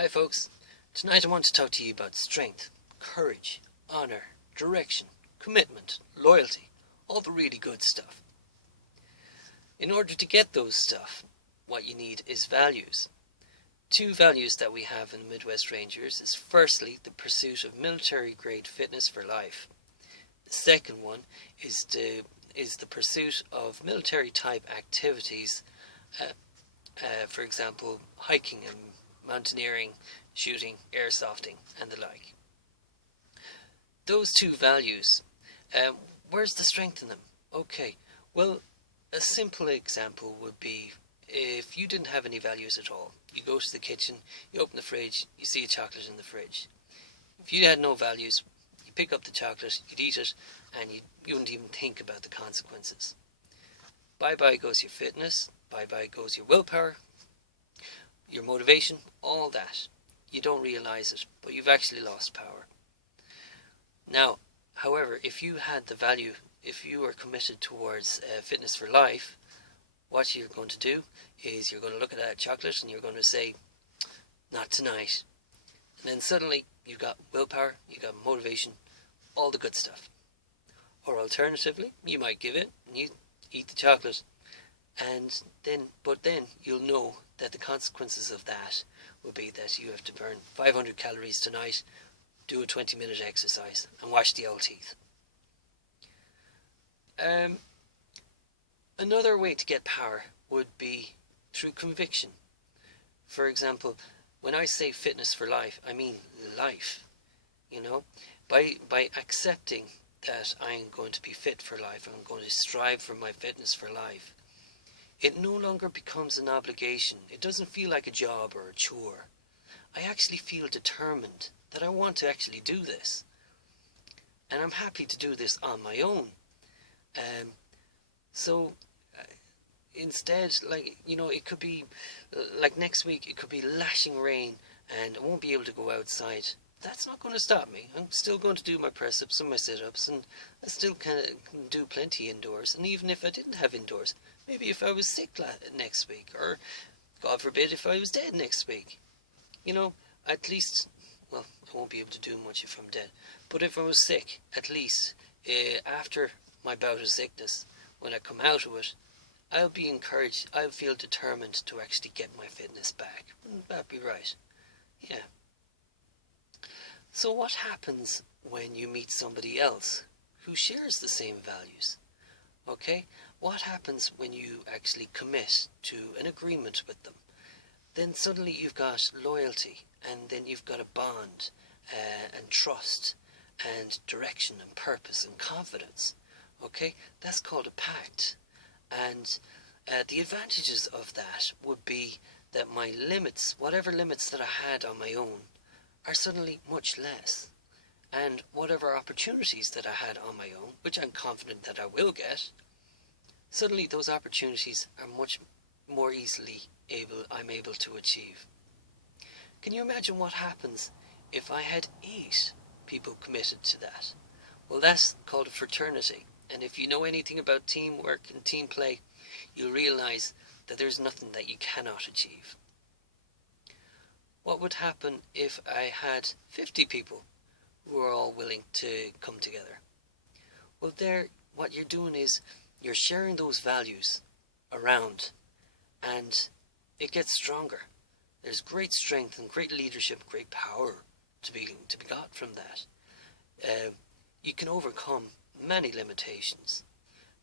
Hi folks, tonight I want to talk to you about strength, courage, honour, direction, commitment, loyalty, all the really good stuff. In order to get those stuff, what you need is values. Two values that we have in the Midwest Rangers is firstly the pursuit of military grade fitness for life. The second one is the pursuit of military type activities, for example hiking and mountaineering, shooting, airsofting, and the like. Those two values, where's the strength in them? Okay, well, a simple example would be if you didn't have any values at all. You go to the kitchen, you open the fridge, you see a chocolate in the fridge. If you had no values, you pick up the chocolate, you'd eat it, and you wouldn't even think about the consequences. Bye-bye goes your fitness, bye-bye goes your willpower, your motivation, all that. You don't realise it, but you've actually lost power. Now, however, if you had the value, if you are committed towards fitness for life, what you're going to do is you're going to look at that chocolate and you're going to say, not tonight. And then suddenly you've got willpower, you've got motivation, all the good stuff. Or alternatively, you might give it and you eat the chocolate, and then you'll know that the consequences of that will be that you have to burn 500 calories tonight, do a 20-minute exercise, and wash the old teeth. Another way to get power would be through conviction. For example, when I say fitness for life, I mean life. You know, by accepting that I'm going to be fit for life, I'm going to strive for my fitness for life, it no longer becomes an obligation. It doesn't feel like a job or a chore. I actually feel determined that I want to actually do this. And I'm happy to do this on my own. So instead, it could be, like next week, it could be lashing rain and I won't be able to go outside. That's not going to stop me. I'm still going to do my press-ups and my sit-ups, and I still can do plenty indoors. And even if I didn't have indoors, maybe if I was sick next week, or God forbid if I was dead next week, at least, well, I won't be able to do much if I'm dead, but if I was sick, at least after my bout of sickness, when I come out of it, I'll be encouraged, I'll feel determined to actually get my fitness back. Wouldn't that be right? Yeah. So what happens when you meet somebody else who shares the same values? Okay, what happens when you actually commit to an agreement with them? Then suddenly you've got loyalty, and then you've got a bond, and trust, and direction, and purpose, and confidence. Okay, that's called a pact. And the advantages of that would be that my limits, whatever limits that I had on my own, are suddenly much less. And whatever opportunities that I had on my own, which I'm confident that I will get, suddenly those opportunities are much more easily I'm able to achieve. Can you imagine what happens if I had 8 people committed to that? Well, that's called a fraternity. And if you know anything about teamwork and team play, you'll realise that there's nothing that you cannot achieve. What would happen if I had 50 people who are all willing to come together? Well, what you're doing is you're sharing those values around, and it gets stronger. There's great strength and great leadership, great power to be got from that. You can overcome many limitations,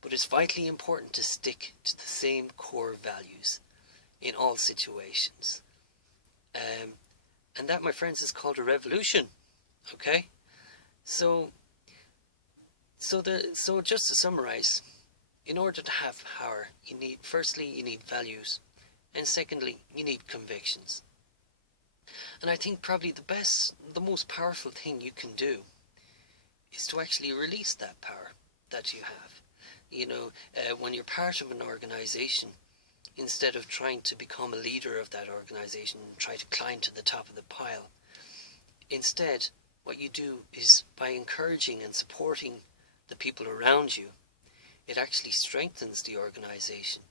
but it's vitally important to stick to the same core values in all situations. And that, my friends, is called a revolution. Okay, so just to summarize, in order to have power, firstly you need values, and secondly you need convictions. And I think probably the most powerful thing you can do is to actually release that power that you have. When you're part of an organization, instead of trying to become a leader of that organization and try to climb to the top of the pile, instead what you do is, by encouraging and supporting the people around you, it actually strengthens the organization.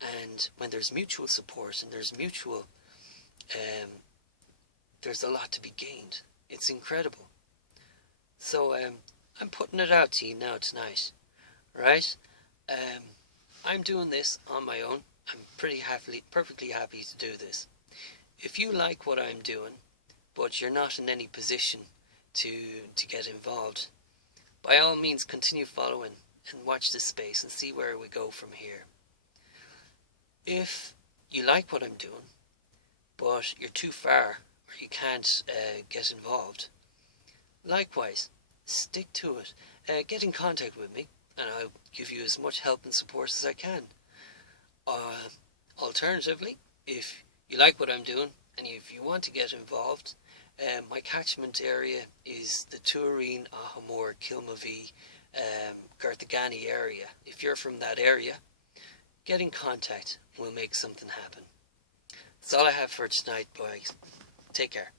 And when there's mutual support and there's mutual there's a lot to be gained. It's incredible. So I'm putting it out to you now tonight, right? I'm doing this on my own. I'm perfectly happy to do this. If you like what I'm doing, but you're not in any position to get involved, by all means continue following and watch this space and see where we go from here. If you like what I'm doing, but you're too far or you can't get involved, likewise, stick to it. Get in contact with me and I'll give you as much help and support as I can. Alternatively, if you like what I'm doing and if you want to get involved, my catchment area is the Tuarine, Ahamore, Kilmavie, Garthagani area. If you're from that area, get in contact. We'll make something happen. That's all I have for tonight, boys. Take care.